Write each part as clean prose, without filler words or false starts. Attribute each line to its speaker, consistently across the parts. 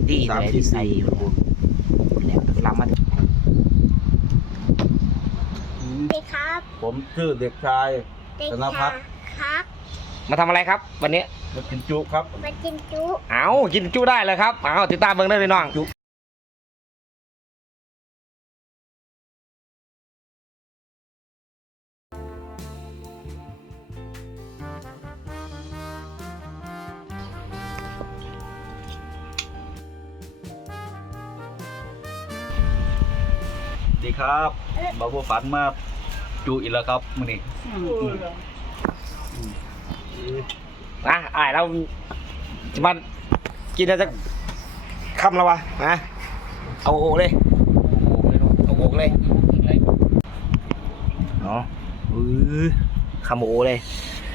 Speaker 1: ดีเลยที่ใส่อยู่แล้วลำมา
Speaker 2: สวัสดีครับผมชื่อเด็กชายธนภัทร
Speaker 1: ครับมาทำอะไรครับวันนี้
Speaker 2: มากินจุครับ
Speaker 1: มากินจุเอากินจุได้เลยครับเอาติดตามเบิ่งได้พี่น้องจุ
Speaker 2: ดีครับมาบัวฝันมาจุอีกแล้วครับมื้อนี้
Speaker 1: เราจะมากินอะไรจะคำแล้ววะนะเอาโอ่งเลยเอาโอ่งเลยเนาะคำโอ่งเลย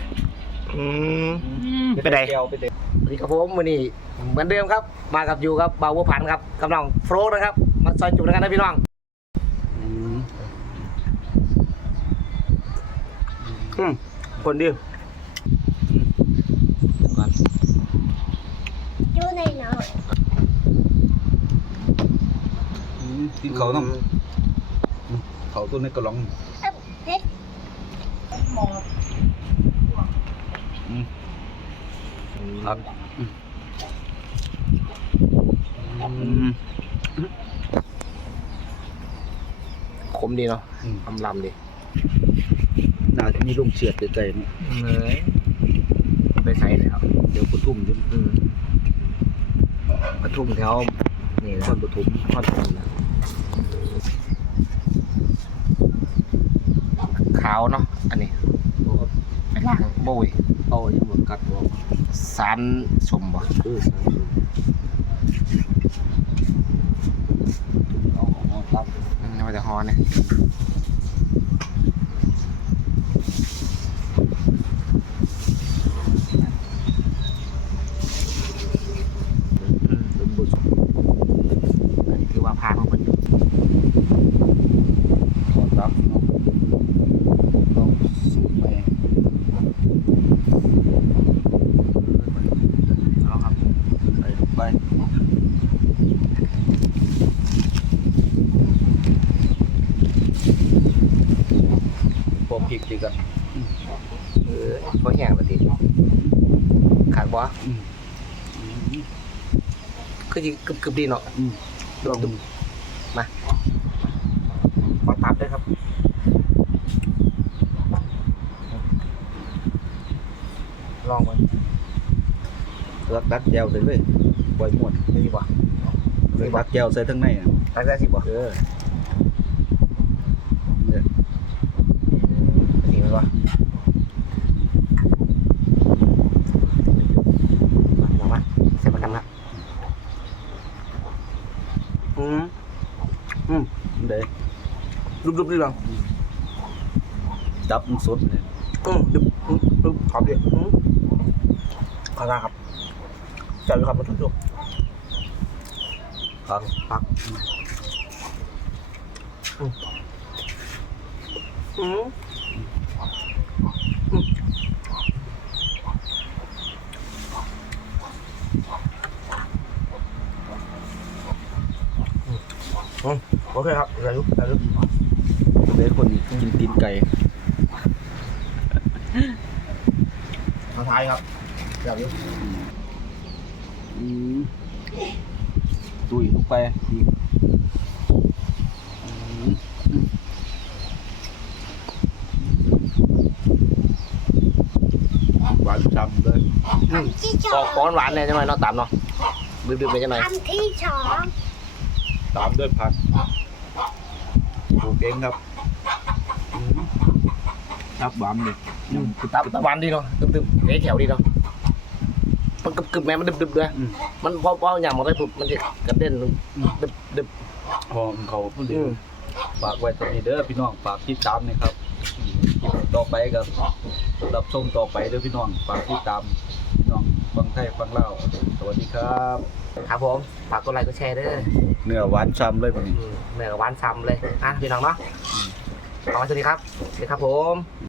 Speaker 1: ไม่เป็นไรสวัสดีครับผมวันนี้เหมือนเดิมครับมากับอยู่ครับบ่าวบัวผันครับกำลังโฟล์นะครับมาซอยจุกันนะพี่น้องคนเดียวก่อน
Speaker 2: อยู่ในเนาะกินเขาต้องเขาตัวนี้ก็ร้องเผ็ดครับ
Speaker 1: คมดีเนาะลำดี
Speaker 2: น่าจะมีลงเฉียดใจๆเนี่ย
Speaker 1: ไปใส่แล้ว
Speaker 2: เดี๋ยวปทุมจะ
Speaker 1: ปทุมแถวนี่นะ
Speaker 2: ปทุม
Speaker 1: นะขาวเนาะอันนี้ไปล่างโบย
Speaker 2: เอาอย่างหมดกัดบอก
Speaker 1: สารสมบ่
Speaker 2: สารสมเอาตับ
Speaker 1: มันจะฮอเนี่ยคือว่าพาของมันอยู่
Speaker 2: ขอตับต้องสูบไป
Speaker 1: เอาครับ
Speaker 2: ใส่ลงไปพอพริกดีกัน
Speaker 1: พอแห้งแล้วทีขาดบ่คือจีกึบดีเนาะ
Speaker 2: ลอง
Speaker 1: มาขอตับด้วยครับลองไป
Speaker 2: รักดักแก้วใส่เลยปล่อยหมด
Speaker 1: ไม่ดีบ่
Speaker 2: รักแก้วใส่ทั้งใน
Speaker 1: ตักได้สิบ่
Speaker 2: เนี่ย
Speaker 1: ดีไหมวะมาใส่ประกันละ
Speaker 2: เด้
Speaker 1: รุบดีหรอ
Speaker 2: ดับมันสดเลย
Speaker 1: ดึบขอบดีขอบคุณครับจัดเลยครับมาทุก
Speaker 2: พัก
Speaker 1: โอเคครับได้ยุ
Speaker 2: เด็กคนกินตีนไก่
Speaker 1: สุดท้ายครับได้ยุ
Speaker 2: ตุยลงไปหวานจำเลย
Speaker 1: ก้อนหวานเลยใช่ไหมเนาะตามเนาะดึบๆไปใช่ไหม
Speaker 3: คำที่สอง
Speaker 2: ตามด้วยผักโอเคครับตับหวานเลย
Speaker 1: ตับหวานดีเนาะดึบๆเละแถวดีเนาะมันกึบๆแม่มันดึบๆด้วยมันพออย่างมันได้ปุ๊บมันจะกระเด็นดึบ
Speaker 2: หอมเขาพูดดีฝากไว้ตรงนี้เด้อพี่น้องฝากติดตามนะครับต่อไปกับรับชมต่อไปเด้อพี่น้องฝากติดตามพี่น้องฟังไทยฟังลาวสวัสดีครับ
Speaker 1: ครับผมฝากกดไลค์กดแชร์ด้วย
Speaker 2: เนื้อหวานซ้ำเลยวันนี้
Speaker 1: เนื้อหวานซ้ำเลยพี่น้องเนาะขอสวัสดีครับสวัสดีครับผม